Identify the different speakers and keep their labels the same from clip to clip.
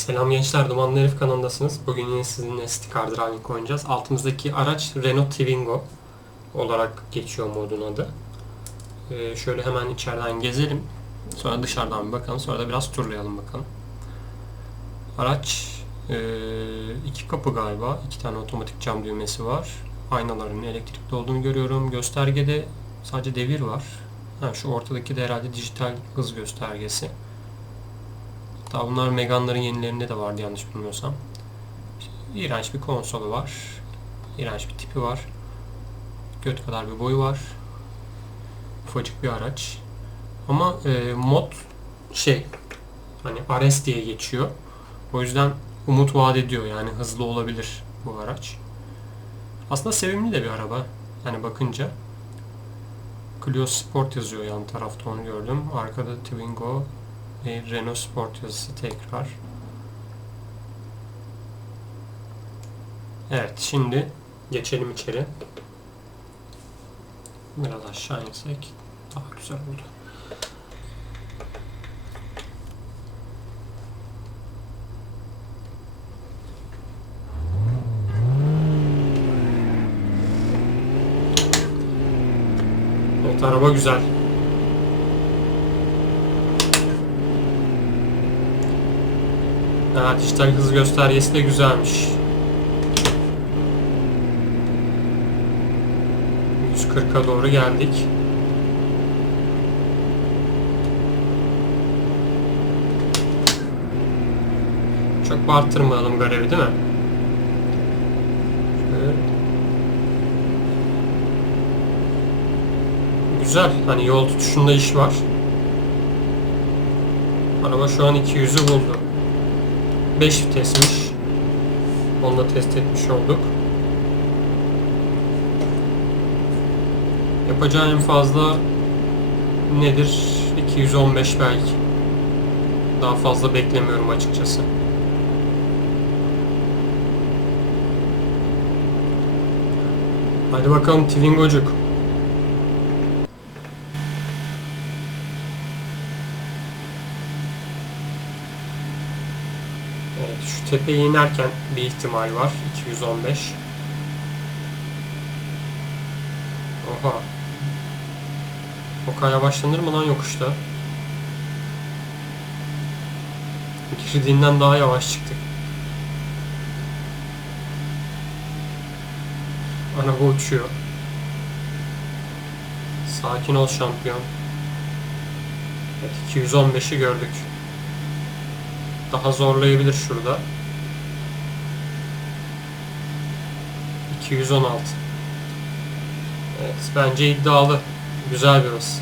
Speaker 1: Selam gençler, Dumanlı Herif kanalındasınız. Bugün yine sizinle Car Driving oynayacağız. Altımızdaki araç Renault Twingo olarak geçiyor modun adı. Ee, şöyle hemen içeriden gezelim. Sonra dışarıdan bir bakalım. Sonra da biraz turlayalım bakalım. Araç e, iki kapı galiba. iki tane otomatik cam düğmesi var. Aynaların elektrikli olduğunu görüyorum. Göstergede sadece devir var. Ha, şu ortadaki de herhalde dijital hız göstergesi. Hatta bunlar Megane'ların yenilerinde de vardı yanlış bilmiyorsam. İğrenç bir konsolu var. İğrenç bir tipi var. Göt kadar bir boyu var. Ufacık bir araç. Ama e, mod şey hani RS diye geçiyor. O yüzden umut vaat ediyor yani hızlı olabilir bu araç. Aslında sevimli de bir araba. Yani bakınca. Clio Sport yazıyor yan tarafta onu gördüm. Arkada Twingo ve Renault Sport yazısı tekrar. Evet şimdi geçelim içeri. Biraz aşağı insek daha güzel oldu. Evet araba güzel. Ha, dijital hız göstergesi de güzelmiş. 140'a doğru geldik. Çok bağırtırmayalım görevi değil mi? Güzel. Hani yol tutuşunda iş var. Araba şu an 200'ü buldu. 5 vitesmiş. Onu da test etmiş olduk. Yapacağı en fazla nedir? 215 belki. Daha fazla beklemiyorum açıkçası. Hadi bakalım Twingocuk. Evet, şu tepeye inerken bir ihtimal var. 215. Oha. O kadar yavaşlanır mı lan yokuşta? Girdiğinden daha yavaş çıktık. Araba uçuyor. Sakin ol şampiyon. Evet 215'i gördük. Daha zorlayabilir şurada. 216. Evet, bence iddialı. Güzel bir hız.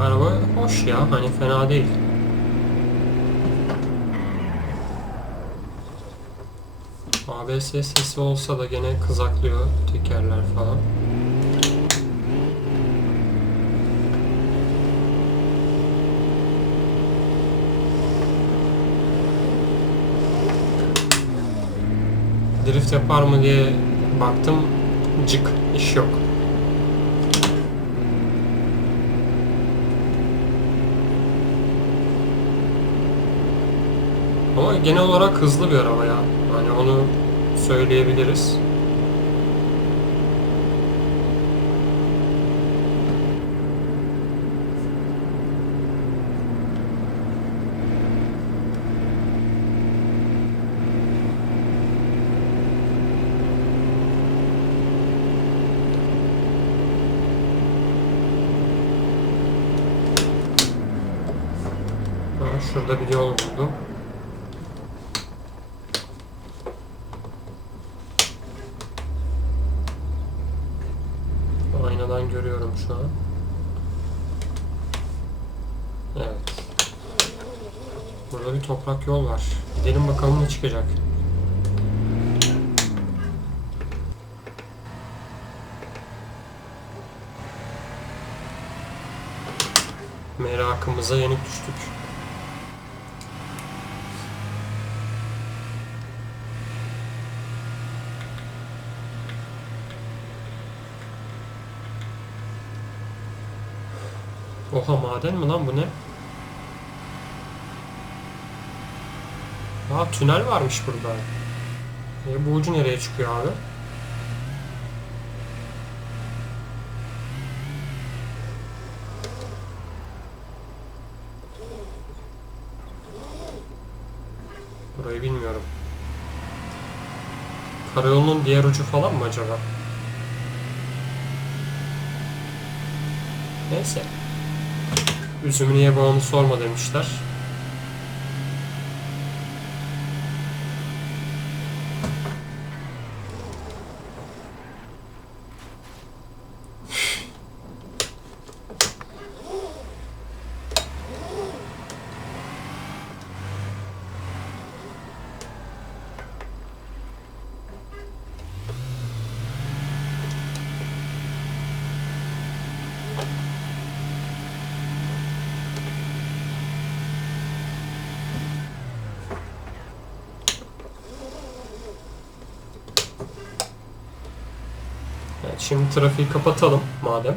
Speaker 1: Araba hoş ya, hani fena değil. ABS sesi olsa da gene kızaklıyor tekerler falan. Drift yapar mı diye baktım. Cık, iş yok. Ama genel olarak hızlı bir araba ya. Yani onu söyleyebiliriz. Şurada bir yol buldum. Görüyorum şu an. Evet. Burada bir toprak yol var. Gidelim bakalım ne çıkacak. Merakımıza yenik düştük. Oha maden mi lan bu ne? Aa tünel varmış burada. E, bu ucu nereye çıkıyor abi? Burayı bilmiyorum. Karayolunun diğer ucu falan mı acaba? Neyse. Üzümü niye bağını sorma demişler. Şimdi trafiği kapatalım madem.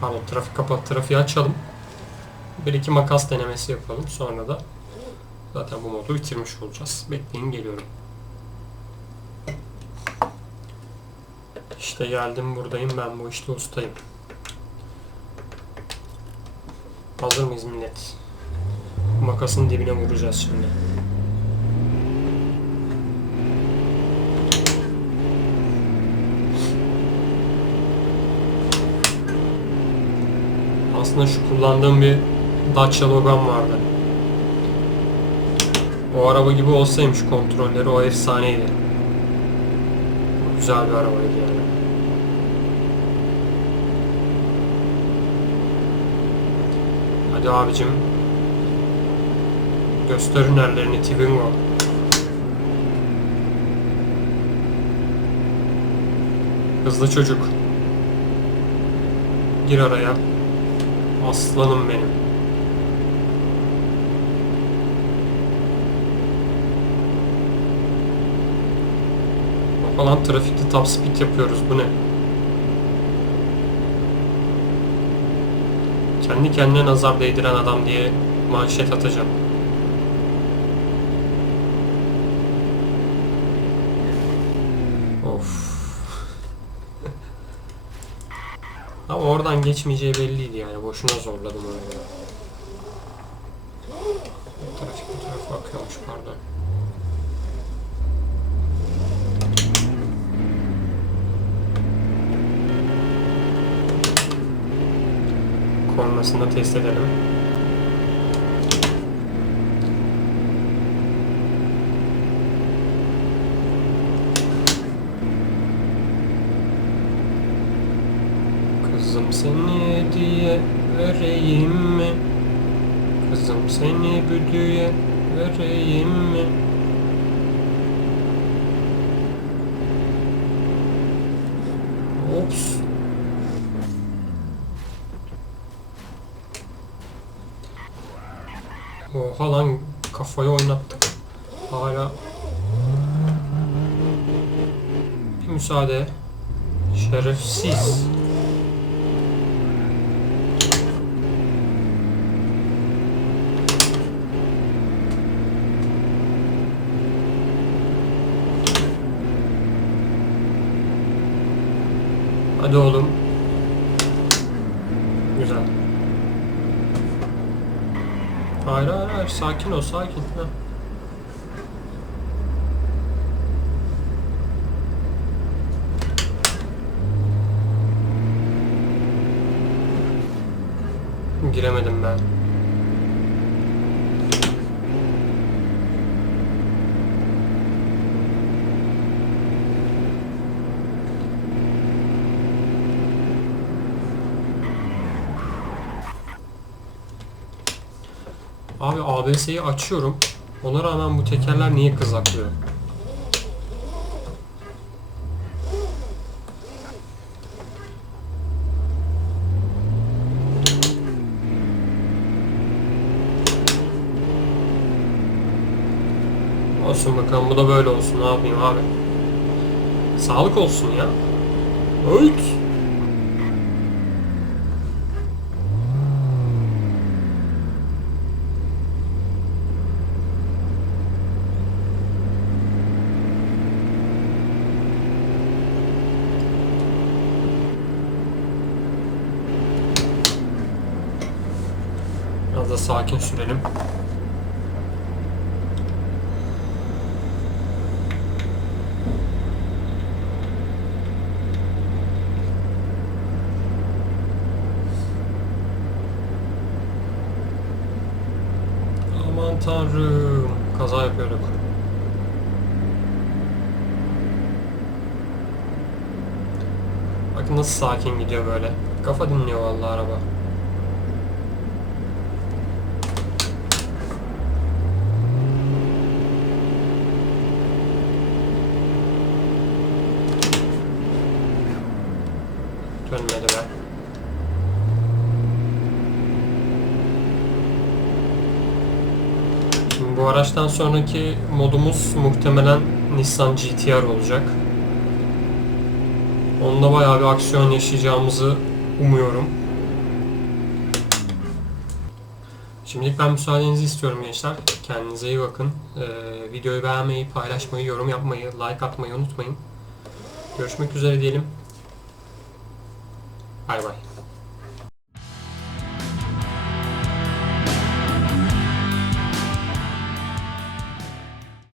Speaker 1: Pardon trafik kapat, trafiği açalım. Bir iki makas denemesi yapalım. Sonra da zaten bu modu bitirmiş olacağız. Bekleyin geliyorum. İşte geldim buradayım ben bu işte ustayım. Hazır mıyız millet? Makasın dibine vuracağız şimdi. Aslında şu kullandığım bir Dacia Logan vardı. O araba gibi olsaymış kontrolleri o efsaneydi. Güzel bir arabaydı yani. Hadi abicim. Göster hünerlerini Twingo. Hızlı çocuk. Gir araya. Aslanım benim. Falan trafikte top speed yapıyoruz. Bu ne? Kendi kendine nazar değdiren adam diye manşet atacağım. Ama oradan geçmeyeceği belliydi yani. Boşuna zorladım ya. Trafik bu tarafa akıyormuş pardon. Kornasını test edelim. Kızım seni diye vereyim mi? Kızım seni büdüye vereyim mi? Ops. Oha lan kafayı oynattık. Hala bir müsaade. Şerefsiz. Hadi oğlum. Güzel. Hayır hayır hayır sakin ol sakin. Heh. Giremedim ben. Abi ABS'yi açıyorum. Ona rağmen bu tekerler niye kızaklıyor? Olsun bakalım bu da böyle olsun ne yapayım abi. Sağlık olsun ya. Evet. Biraz da sakin sürelim. Aman tanrım. Kaza yapıyorduk. Bakın nasıl sakin gidiyor böyle. Kafa dinliyor vallahi araba. Dönmedi be. Şimdi bu araçtan sonraki modumuz muhtemelen Nissan GT-R olacak. Onda bayağı bir aksiyon yaşayacağımızı umuyorum. Şimdilik ben müsaadenizi istiyorum gençler. Kendinize iyi bakın. Ee, videoyu beğenmeyi, paylaşmayı, yorum yapmayı, like atmayı unutmayın. Görüşmek üzere diyelim. Bay bay.